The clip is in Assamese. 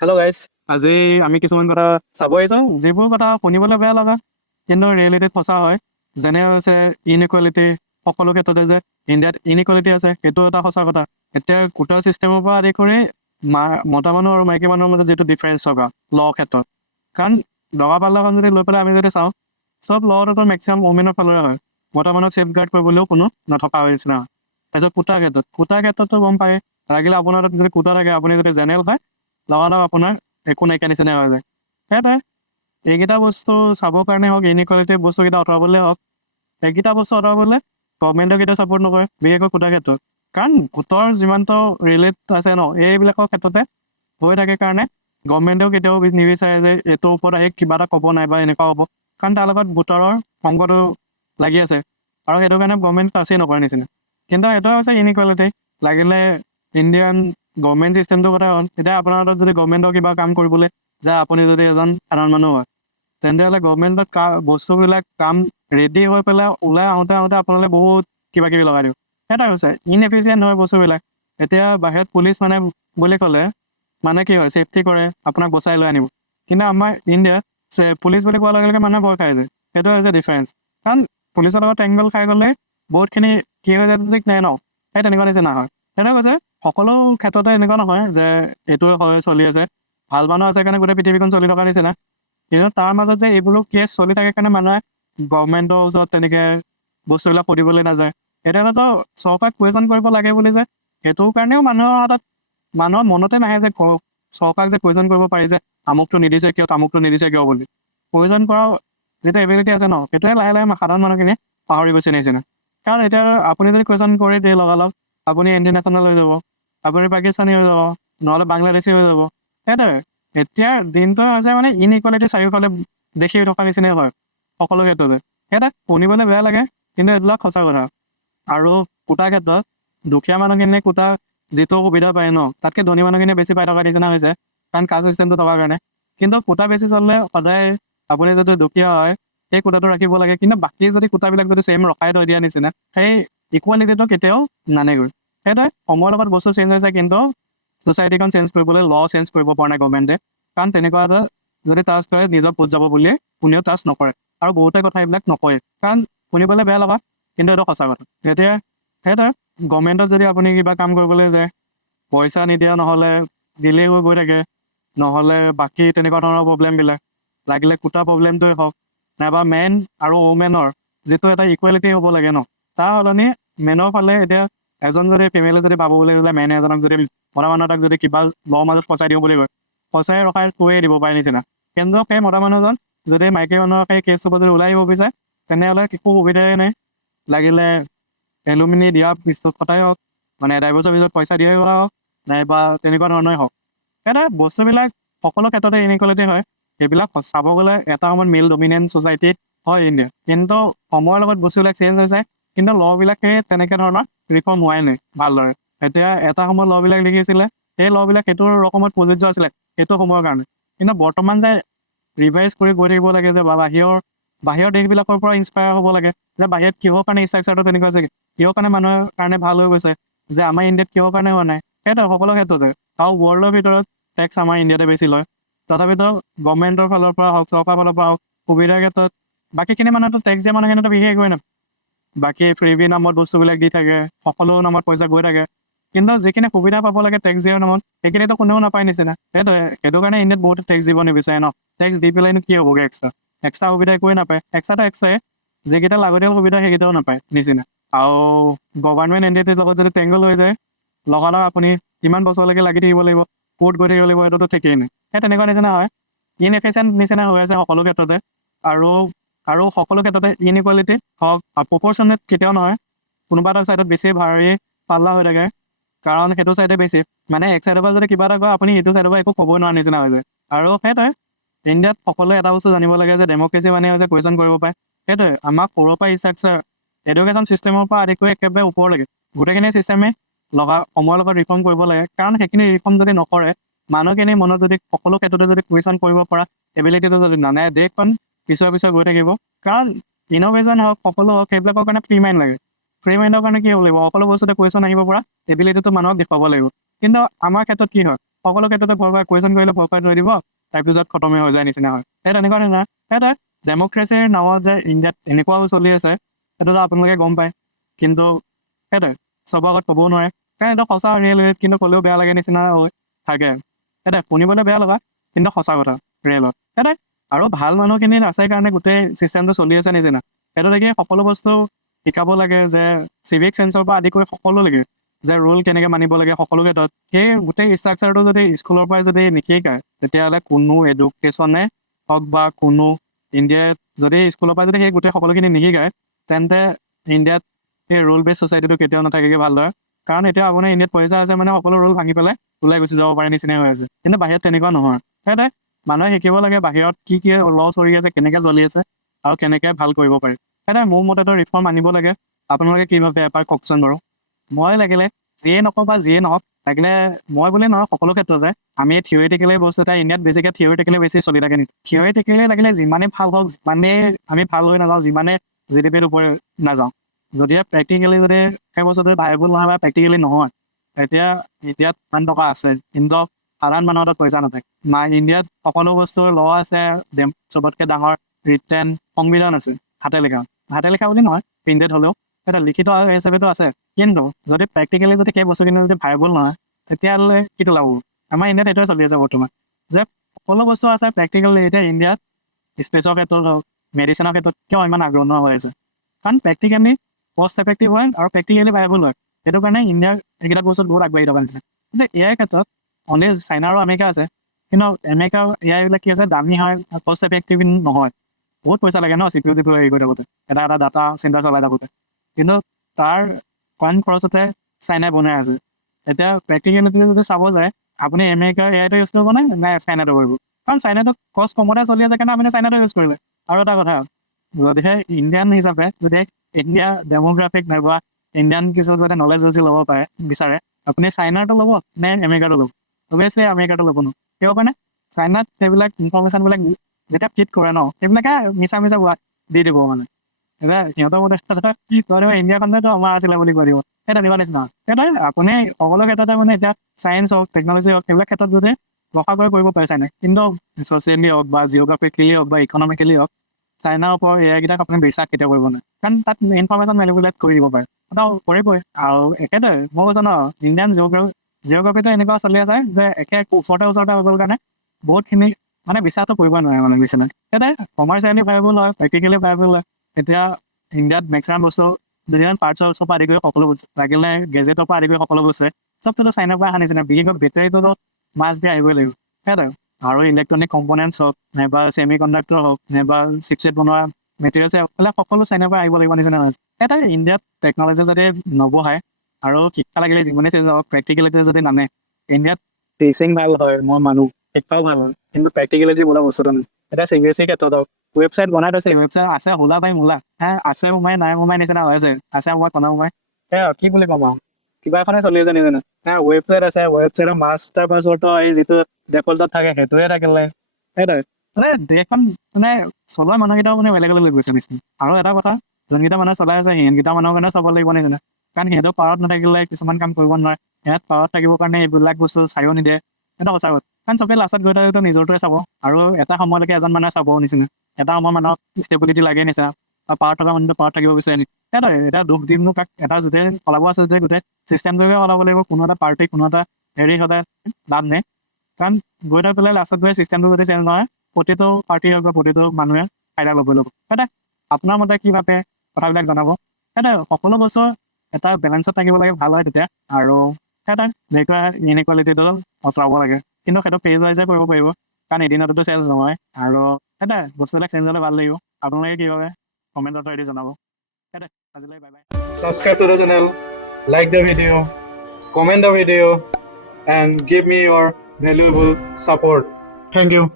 হেল্ল' গাইজ, আজি আমি কিছুমান কথা চাব আহিছোঁ যিবোৰ কথা শুনিবলৈ বেয়া লগা কিন্তু ৰিয়েলিটিত সঁচা হয়। যেনে হৈছে ইনইকুৱেলিটি। সকলো ক্ষেত্ৰতে যে ইণ্ডিয়াত ইনইকুৱেলিটি আছে সেইটো এটা সঁচা কথা। এতিয়া কোটা ছিষ্টেমৰ পৰা আদি কৰি মতা মানুহ আৰু মাইকী মানুহৰ মাজত যিটো ডিফাৰেঞ্চ থকা ল ক্ষেত্ৰত, কাৰণ দগা পাল্লাখন যদি লৈ পেলাই আমি যদি চাওঁ, চব লটোতো মেক্সিমাম ওমেনৰ ফালৰে হয়। মতা মানুহক ছেফ গাৰ্ড কৰিবলৈও কোনো নথকা হৈ নিচিনা হয়। তাৰপিছত কোটাৰ ক্ষেত্ৰতো গম পায়, লাগিলে আপোনাৰ তাত যদি কোটা থাকে, আপুনি যদি জেনেৰেল পায় লগালগ আপোনাৰ একো নাইকিয়া নিচিনা হৈ যায়। সেইটোৱে এইকেইটা বস্তু চাবৰ কাৰণে হওক, ইনইকুৱালিটি বস্তুকেইটা আঁতৰাবলৈ হওক, এইকেইটা বস্তু আঁতৰাবলৈ গভৰ্ণমেণ্টে কেতিয়াও ছাপোৰ্ট নকৰে, বিশেষকৈ কোটাৰ ক্ষেত্ৰত। কাৰণ গোটৰ যিমানটো ৰিলেট আছে ন, এইবিলাকৰ ক্ষেত্ৰতে হৈ থাকে কাৰণে গভৰ্ণমেণ্টেও কেতিয়াও নিবিচাৰে যে এইটোৰ ওপৰত আহি কিবা এটা ক'ব নাই বা এনেকুৱা হ'ব, কাৰণ তাৰ লগত ভোটাৰৰ সংকটো লাগি আছে আৰু সেইটো কাৰণে গভৰ্ণমেণ্ট টাচেই নকৰে নিচিনা। কিন্তু এইটোৱে হৈছে ইনইকুৱালিটি। লাগিলে ইণ্ডিয়ান গভৰ্ণমেণ্ট ছিষ্টেমটোৰ কথা হ'ল, এতিয়া আপোনাৰ তাত যদি গভৰ্ণমেণ্টৰ কিবা কাম কৰিবলৈ যে আপুনি যদি এজন সাধাৰণ মানুহ হয়, তেন্তে হ'লে গভৰ্ণমেণ্টত বস্তুবিলাক কাম ৰেডি হৈ পেলাই ওলাই আহোঁতে আপোনালোকে বহুত কিবা কিবি লগাই দিব। এটা হৈছে ইনএফিচিয়েণ্ট হয় বস্তুবিলাক। এতিয়া বাহিৰত পুলিচ মানে বুলি ক'লে মানে কি হয়, ছেফটি কৰে, আপোনাক বচাই লৈ আনিব। কিন্তু আমাৰ ইণ্ডিয়াত পুলিচ বুলি কোৱাৰ লগে লগে মানুহে ভয় খাই যায়। সেইটো হৈছে ডিফাৰেঞ্চ। কাৰণ পুলিচৰ লগত টেংগল খাই গ'লে বহুতখিনি কি হৈ যায় ঠিক নাই ন, সেই তেনেকুৱা নিচিনা হয়। সেইটোৱে কৈছে সকলো ক্ষেত্ৰতে এনেকুৱা নহয় যে এইটোৱে হয় চলি আছে, ভাল মানুহ আছে কাৰণে গোটেই পৃথিৱীখন চলি থকা নিচিনা। কিন্তু তাৰ মাজত যে এইবোৰো কেছ চলি থাকে কাৰণে মানুহে গভৰ্ণমেণ্টৰ ওচৰত তেনেকৈ বস্তুবিলাক সুধিবলৈ নাযায়। এতিয়াতো চৰকাৰক কুৱেশ্যন কৰিব লাগে বুলি যে সেইটোৰ কাৰণেও মানুহৰ মনতে নাহে যে চৰকাৰক যে কুৱেশ্যন কৰিব পাৰি যে আমুকটো নিদিছে কিয়, তামুকটো নিদিছে কিয় বুলি। কুৱেশ্যন কৰাৰ যিটো এবিলিটি আছে ন, সেইটোৱে লাহে লাহে সাধাৰণ মানুহখিনিয়ে পাহৰি গৈছে নিচিনা। কাৰণ এতিয়া আপুনি যদি কুৱেশ্যন কৰি দিয়ে লগালগ আপুনি ইণ্টাৰনেশ্যনেল হৈ যাব, আপুনি পাকিস্তানী হৈ যাব, নহ'লে বাংলাদেশী হৈ যাব। সেইটোৱে এতিয়া দিনটো হৈছে মানে ইনইকুৱালিটি চাৰিওফালে দেখি থকা নিচিনাই হয় সকলো ক্ষেত্ৰতে। সেইটোৱে শুনিবলৈ বেয়া লাগে কিন্তু এইবিলাক সঁচা কথা। আৰু কোটাৰ ক্ষেত্ৰত দুখীয়া মানুহখিনিয়ে কোটা যিটো সুবিধা পায় ন, তাতকৈ ধনী মানুহখিনিয়ে বেছি পাই থকা নিচিনা হৈছে, কাৰণ কাষ্ট চিষ্টেমটো থকাৰ কাৰণে। কিন্তু কোটা বেছি চলিলে সদায় আপুনি যদি দুখীয়া হয় সেই কোটাটো ৰাখিব লাগে, কিন্তু বাকী যদি কোটাবিলাক যদি ছেইম ৰখাই থৈ দিয়া নিচিনা, সেই ইকুৱালিটিটো কেতিয়াও নানেগৈ। সেইটোৱে সময়ৰ লগত বস্তু চেঞ্জ হৈছে, কিন্তু ছ'চাইটিখন চেঞ্জ কৰিবলৈ ল চেঞ্জ কৰিব পৰা নাই গভৰ্ণমেণ্টে। কাৰণ তেনেকুৱা এটা যদি টাচ কৰে নিজৰ পোষ্ট যাব বুলিয়ে কোনেও টাচ নকৰে, আৰু বহুতে কথা এইবিলাক নকয়ে, কাৰণ শুনিবলৈ বেয়া লগা কিন্তু এইটো সঁচা কথা। এতিয়া সেইটোৱে গভৰ্ণমেণ্টত যদি আপুনি কিবা কাম কৰিবলৈ যায়, পইচা নিদিয়া নহ'লে ডিলে হৈ গৈ থাকে, নহ'লে বাকী তেনেকুৱা ধৰণৰ প্ৰব্লেমবিলাক, লাগিলে কোটা প্ৰব্লেমটোৱে হওক, নাইবা মেন আৰু ওমেনৰ যিটো এটা ইকুৱেলিটি হ'ব লাগে ন, তাৰ সলনি মেনৰ ফালে এতিয়া এজন যদি ফিমেলে যদি পাব বুলি ক'লে মেনে এজনক যদি মতা মানুহ এটাক যদি কিবা লৰ মাজত ফচাই দিওঁ বুলি কয়, ফচাই ৰখাই কৈয়ে দিব পাৰে নিচিনা। কিন্তু সেই মতা মানুহজন যদি মাইকী মানুহৰ সেই কেছটোৰ পৰা যদি ওলাই আহিব বিচাৰে, তেনেহ'লে একো সুবিধাই নাই। লাগিলে এলুমিনি দিয়া পিছত কথাই হওক, মানে ডাইভৰ্চৰ পিছত পইচা দিয়াই কথা হওক, নাইবা তেনেকুৱা ধৰণৰে হওক। এটা বস্তুবিলাক সকলো ক্ষেত্ৰতে ইনইকুৱালিটি হয়। সেইবিলাক চাব গ'লে এটা সময়ত মেল ডমিনেণ্ট ছ'চাইটিত হয় ইণ্ডিয়া, কিন্তু সময়ৰ লগত বস্তুবিলাক চেঞ্জ হৈছে, কিন্তু ল'বিলাকে তেনেকৈ ধৰণৰ ৰিফৰ্ম হোৱাই নাই ভালদৰে। এতিয়া এটা সময়ত ল'বিলাক লিখিছিলে, সেই ল'বিলাক সেইটো ৰকমত প্ৰযোজ্য আছিলে সেইটো সময়ৰ কাৰণে, কিন্তু বৰ্তমান যে ৰিভাইজ কৰি গৈ থাকিব লাগে যে বাহিৰৰ দেশবিলাকৰ পৰা ইনস্পায়াৰ হ'ব লাগে যে বাহিৰত কিহৰ কাৰণে ষ্ট্ৰাকচাৰটো তেনেকুৱা আছে, কিহৰ কাৰণে মানুহৰ কাৰণে ভাল হৈ গৈছে, যে আমাৰ ইণ্ডিয়াত কিহৰ কাৰণে হোৱা নাই। সেইটো সকলো ক্ষেত্ৰতে, আৰু ৱৰ্ল্ডৰ ভিতৰত টেক্স আমাৰ ইণ্ডিয়াতে বেছি লয়। তথাপিতো গভৰ্ণমেণ্টৰ ফালৰ পৰা হওক, চৰকাৰৰ ফালৰ পৰা হওক, সুবিধাৰ ক্ষেত্ৰত বাকীখিনি মানুহতো টেক্স দিয়া মানুহখিনিতো বিশেষ একোৱে নাপায়। বাকী ফ্ৰীবি নামত বস্তুবিলাক দি থাকে, সকলো নামত পইচা গৈ থাকে, কিন্তু যিখিনি সুবিধা পাব লাগে টেক্স দিয়াৰ নামত সেইখিনিতো কোনেও নাপায় নিচিনা। সেইটো কাৰণে ইণ্ডিয়াত বহুতে টেক্স দিব নিবিচাৰে ন। টেক্স দি পেলাইনো কি হ'বগৈ, এক্সট্ৰা সুবিধা একোৱে নাপায়। এক্সট্ৰাই যিকেইটা লাগতিয়াল সুবিধা সেইকেইটাও নাপায় নিচিনা। আৰু গভৰ্ণমেণ্ট এণ্টিটিৰ লগত যদি টেংগল হৈ যায়, লগালগ আপুনি কিমান বছৰলৈকে লাগি থাকিব লাগিব, ক'ত গৈ থাকিব লাগিব, সেইটোতো ঠিকেই নাই। সেই তেনেকুৱা নিচিনা হয়, ইনএফিচিয়েণ্ট নিচিনা হৈ আছে সকলো ক্ষেত্ৰতে। আৰু সকলো ক্ষেত্ৰতে ইনইকুৱালিটি হওক, প্ৰপৰ্চনেট কেতিয়াও নহয়। কোনোবা এটা ছাইডত বেছি ভাৰী পাল্লা হৈ থাকে, কাৰণ সেইটো ছাইডে বেছি, মানে এক ছাইডৰ পৰা যদি কিবা এটা কয় আপুনি সেইটো ছাইডৰ পৰা একো ক'বই নোৱাৰা নিচিনা হৈ যায়। আৰু সেইটোৱে ইণ্ডিয়াত সকলোৱে এটা বস্তু জানিব লাগে যে ডেম'ক্ৰেচি মানে হৈছে কুৱেশ্যন কৰিব পাৰে। সেইটোৱে আমাক সৰুৰ পৰা ষ্ট্ৰাকচাৰ এডুকেশ্যন ছিষ্টেমৰ পৰা আদি কৰি একেবাৰে ওপৰলৈকে গোটেইখিনি ছিষ্টেমে সময়ৰ লগত ৰিফৰ্ম কৰিব লাগে, কাৰণ সেইখিনি ৰিফৰ্ম যদি নকৰে, মানুহখিনিৰ মনত যদি সকলো ক্ষেত্ৰতে যদি কুৱেশ্যন কৰিব পৰা এবিলিটিটো যদি নানে, দেশখন পিছুৱাই গৈ থাকিব। কাৰণ ইন'ভেশ্যন হওক, সকলো হওক, সেইবিলাকৰ কাৰণে ফ্ৰী মাইণ্ড লাগে। ফ্ৰী মাইণ্ডৰ কাৰণে কি হ'ব লাগিব, সকলো বস্তুতে কুৱেশ্যন আহিব পৰা এবিলিটিটো মানুহক দেখুৱাব লাগিব। কিন্তু আমাৰ ক্ষেত্ৰত কি হয়, সকলো ক্ষেত্ৰতে ভৰপাই কুৱেশ্যন কৰিলে ভৰপাই থৈ দিব, তাৰপিছত খতমে হৈ যায় নিচিনা হয়। সেই তেনেকুৱা নিচিনা সেইটোৱে ডেম'ক্ৰেচিৰ নামত যে ইণ্ডিয়াত এনেকুৱাও চলি আছে সেইটোতো আপোনালোকে গম পায়। কিন্তু সেইটোৱে চবৰ আগত ক'বও নোৱাৰে, কাৰণ এইটো সঁচা ৰিয়েল, কিন্তু ক'লেও বেয়া লাগে নিচিনা হৈ থাকে। সেইটোৱে শুনিবলৈ বেয়া লগা কিন্তু সঁচা কথা ৰিয়েলত। সেইটোৱে আৰু ভাল মানুহখিনি আছে কাৰণে গোটেই ছিষ্টেমটো চলি আছে নিচিনা। সেইটো দেখি সকলো বস্তু শিকাব লাগে, যে চিভিক চেন্সৰ পৰা আদি কৰি সকলোলৈকে যে ৰুল কেনেকৈ মানিব লাগে সকলো ক্ষেত্ৰত। সেই গোটেই ষ্ট্ৰাকচাৰটো যদি স্কুলৰ পৰাই যদি নিশিকায়, তেতিয়াহ'লে কোনো এডুকেশ্যনে হওক বা কোনো ইণ্ডিয়াত যদি স্কুলৰ পৰা যদি সেই গোটেই সকলোখিনি নিশিকায়, তেন্তে ইণ্ডিয়াত সেই ৰুল বেছ ছ'চাইটিটো কেতিয়াও নাথাকেগৈ ভালদৰে। কাৰণ এতিয়া আপোনাৰ ইণ্ডিয়াত পইচা আছে মানে সকলো ৰুল ভাঙি পেলাই ওলাই গুচি যাব পাৰে নিচিনাই হৈ আছে। কিন্তু বাহিৰত তেনেকুৱা নহয়। সেইটোৱে মানুহে শিকিব লাগে বাহিৰত কি ল চলি আছে, কেনেকৈ চলি আছে আৰু কেনেকৈ ভাল কৰিব পাৰি। সেইটোৱে মোৰ মতেতো ৰিফৰ্ম আনিব লাগে। আপোনালোকে কি ভাবে এবাৰ কওকচোন বাৰু। মই লাগিলে যিয়ে নকওঁ বা যিয়ে নহওক, লাগিলে মই বুলি নহয় সকলো ক্ষেত্ৰতে আমি থিয়ৰিটিকেলি বস্তু এটা ইণ্ডিয়াত বেছিকৈ থিয়ৰিটিকেলি বেছি চলি থাকে নেকি। থিয়ৰিটিকেলি লাগিলে যিমানেই ভাল হওক, যিমানেই আমি ভাল হৈ নাযাওঁ, যিমানে GDPৰ ওপৰত নাযাওঁ, যদিহে প্ৰেক্টিকেলি যদি সেই বস্তুটো ভাইবল নহয় বা প্ৰেক্টিকেলি নহয়, এতিয়া ইণ্ডিয়াত ইমান টকা আছে কিন্তু সাধাৰণ মানুহৰ তাত পইচা নাথাকে। ইণ্ডিয়াত সকলো বস্তুৰ ল আছে, চবতকৈ ডাঙৰ ৰিটেন সংবিধান আছে, হাতে লিখা বুলি নহয়, প্ৰিণ্টেড হ'লেও এটা লিখিত হিচাপেতো আছে। কিন্তু যদি প্ৰেক্টিকেলি যদি সেই বস্তুখিনি যদি ভাইবল নহয়, তেতিয়াহ'লে কিটো লাভ হ'ব। আমাৰ ইণ্ডিয়াত এইটোৱে চলি আছে বৰ্তমান, যে সকলো বস্তু আছে প্ৰেক্টিকেলি। এতিয়া ইণ্ডিয়াত স্পেচৰ ক্ষেত্ৰত হওক, মেডিচিনৰ ক্ষেত্ৰত কিয় ইমান আগ্ৰহ হৈ আছে, কাৰণ প্ৰেক্টিকেলি কষ্ট এফেক্টিভ হয় আৰু প্ৰেক্টিকেলি ভাইবল হয়। সেইটো কাৰণে ইণ্ডিয়াৰ এইকেইটা বস্তুত বহুত আগবাঢ়ি থকা নিচিনা। কিন্তু এআইৰ ক্ষেত্ৰত অনলি চাইনা আৰু আমেৰিকা আছে, কিন্তু আমেৰিকা এআইবিলাক কি আছে, দামী হয়, কষ্ট এফেক্টিভ নহয়। বহুত পইচা লাগে ন CPU হেৰি কৰি থাকোঁতে, এটা ডাটা চেণ্টাৰ চলাই থাকোঁতে। কিন্তু তাৰ কম খৰচতে চাইনাই বনাই আছে। এতিয়া প্ৰেক্টিকেলিটি যদি চাব যায়, আপুনি আমেৰিকাৰ এআইটো ইউজ কৰিব নে চাইনাটো কৰিব, কাৰণ চাইনাটো কষ্ট কমতে চলি আছে কাৰণে আপুনি চাইনাটো ইউজ কৰিলে। আৰু এটা কথা, যদিহে ইণ্ডিয়ান হিচাপে যদি ইণ্ডিয়া ডেম'গ্ৰাফিক নাইবা ইণ্ডিয়ান কিছু যদি নলেজ যদি ল'ব পাৰে বিচাৰে, আপুনি চাইনাটো ল'ব নে আমেৰিকাটো ল'ব? অভিয়াছলি আমেৰিকাটো ল'ব ন। কিয় কাৰণে চাইনাত সেইবিলাক ইনফৰ্মেশ্যনবিলাক যেতিয়া ফিট কৰে ন, সেইবিলাকে মিছা দি দিব মানে। এতিয়া সিহঁতৰ মতে কি কয়, ইণ্ডিয়াখনতো আমাৰ আছিলে বুলি কৈ দিব, সেই তেনেকুৱা নিচিনা। সেইটোৱে আপুনি সকলো ক্ষেত্ৰতে মানে এতিয়া চায়েন্স হওক, টেকন'লজি হওক, সেইবিলাক ক্ষেত্ৰত যদি ৰখা কৰি কৰিব পাৰে চাইনাই। কিন্তু ছ'চিয়েলি হওক বা জিঅ'গ্ৰাফিকেলি হওক বা ইকনমিকেলি হওক, চাইনাৰ ওপৰত এআইকেইটাক আপুনি বিশ্বাস কেতিয়াও কৰিব নোৱাৰে, কাৰণ তাত ইনফৰ্মেশ্যন মেনিপুলেট কৰি দিব পাৰে। সেইটো কৰিবই। আৰু একেদৰে মই কৈছোঁ ন, ইণ্ডিয়ান জিঅ'গ্ৰাফিটো এনেকুৱা চলি আছে যে একে ওচৰতে হৈ গ'ল কাৰণে বহুতখিনি মানে বিশ্বাসটো কৰিব নোৱাৰে মানে নিচিনা। সেইটোৱে কমাৰ্চিয়েলি ভাইবল হয়, প্ৰেক্টিকেলি ভাইবল হয়। এতিয়া ইণ্ডিয়াত মেক্সিমাম বস্তু যিমান পাৰ্টছৰ পৰা আদি কৰি সকলো বস্তু, লাগিলে গেজেটৰ পৰা আদি কৰি সকলো বস্তুৱে চবটোতো চাইনাৰ পৰা অহা নিচিনা। বিশেষকৈ বেটেৰীটোতো মাছ দি আহিবই লাগিব। সেইটোৱে আৰু ইলেক্ট্ৰনিক কম্পনেণ্টছ হওক, নাইবা ছেমি কণ্ডাক্টৰ হওক, নাইবা চিপছেট বনোৱা মেটেৰিয়েলছ হওক, এইবিলাক সকলো চাইনাৰ পৰা আহিব লাগিব নিচিনা হৈছে। সেইটোৱে ইণ্ডিয়াত টেকন'লজি যদি নবহায় আৰু শিক্ষা লাগিলে যিমানেই চেঞ্জ হওক, প্ৰেক্টিকেলিটি যদি নানে, ইণ্ডিয়াত টিচিং ভাল হয়, মই মানুহ শিক্ষাও ভাল হয়, কিন্তু প্ৰেক্টিকেলিটি বোলা বস্তুটো নাই। এতিয়া CBSE ক্ষেত্ৰত হওক, ৱেবছাইট বনাই থৈছে, ৱেবছাইট আছে হোলা পাই মোলা, আছে মোমাই নাই মোমাই নিচিনা হৈ আছে, আছে মোমাই কনা মোমাই, কি বুলি ক'ম আৰু কিবা এখনে চলি আছে নিচিনা। ৱেবছাইট আছে, ৱেবছাইটৰ মাষ্টাৰ পাছৱৰ্ডৰ এই যিটো ডিফল্টত থাকে সেইটোৱে থাকিলে। সেইটোৱে মানে দেশখন মানে চলোৱা মানুহকেইটাও মানে বেলেগলৈ লৈ গৈছে নিচিনা। আৰু এটা কথা, যোনকেইটা মানুহে চলাই আছে সিহঁতকেইটা মানুহৰ কাৰণে চাব লাগিব নিচিনা, কাৰণ সিহঁতৰ পাৱাৰত নাথাকিলে কিছুমান কাম কৰিব নোৱাৰে। সিহঁত পাৱাৰত থাকিবৰ কাৰণে এইবিলাক বস্তু চায়ো নিদিয়ে। সেইটো সঁচা কথা, কাৰণ চবেই লাষ্টত গৈ থাকোঁতে নিজৰটোৱে চাব, আৰু এটা সময়লৈকে এজন মানুহে চাব নিচিনা। এটা সময় মানুহক ষ্টেবিলিটি লাগে নিচিনা, আৰু পাৱাৰত থকা মানুহটো পাৱাৰত থাকিব বিচাৰে নি। সেইটোৱে এটা দুখ দিমনো কাক, এটা যেতিয়া সলাব আছে যেতিয়া গোটেই চিষ্টেমটোকে সলাব লাগিব। কোনো এটা পাৰ্টি কোনো এটা হেৰি সদায় লাভ নাই, কাৰণ গৈ থৈ পেলাই লাষ্টত গৈ চিষ্টেমটো যদি চেঞ্জ নহয়, প্ৰতিটো পাৰ্টি হওক বা প্ৰতিটো মানুহে ফাইদা ল'ব ল'ব। সেইটোৱে আপোনাৰ মতে কি ভাবে কথাবিলাক জনাব। সেইটোৱে সকলো বস্তু এটা বেলেঞ্চত থাকিব লাগে, ভাল হয় তেতিয়া। আৰু সেইটোৱে দেখুৱাই ইনইকুৱালিটিটো অচৰাব লাগে, কিন্তু সেইটো ফেজ ৱাইজে কৰিব পাৰিব, কাৰণ এদিনতো চেঞ্জ নহয়। আৰু সেইটোৱে বস্তুবিলাক চেঞ্জ হ'লে ভাল লাগিব। আপোনালোকে কি ভাবে কমেণ্টত এদি জনাব। সেইটোৱে আজিলৈ bye bye. Subscribe to the channel, like the video, comment the video, and give me your valuable support. Thank you.